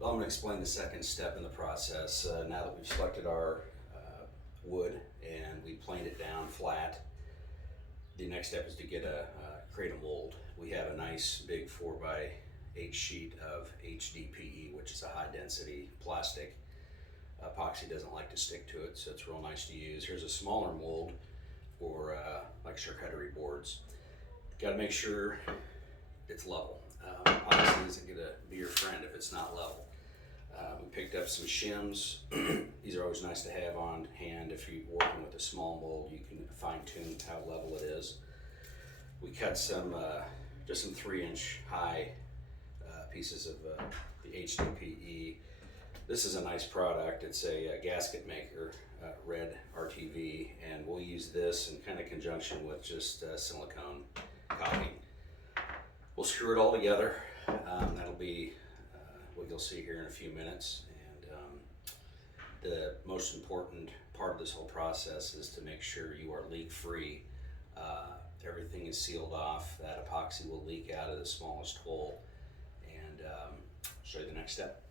Well, I'm going to explain the second step in the process. Now that we've selected our wood and we planed it down flat, the next step is to create a mold. We have a nice big 4x8 sheet of HDPE, which is a high density plastic. Epoxy doesn't like to stick to it, so it's real nice to use. Here's a smaller mold for like charcuterie boards. Got to make sure it's level. Epoxy isn't going to be your friend if it's not level. We picked up some shims. These are always nice to have on hand. If you're working with a small mold, you can fine tune how level it is. We cut just some 3-inch high pieces of the HDPE. This is a nice product. It's a gasket maker, red RTV, and we'll use this in kind of conjunction with just silicone caulking. We'll screw it all together. That'll be what you'll see here in a few minutes. And the most important part of this whole process is to make sure you are leak free. Everything is sealed off. That epoxy will leak out of the smallest hole. And show you the next step.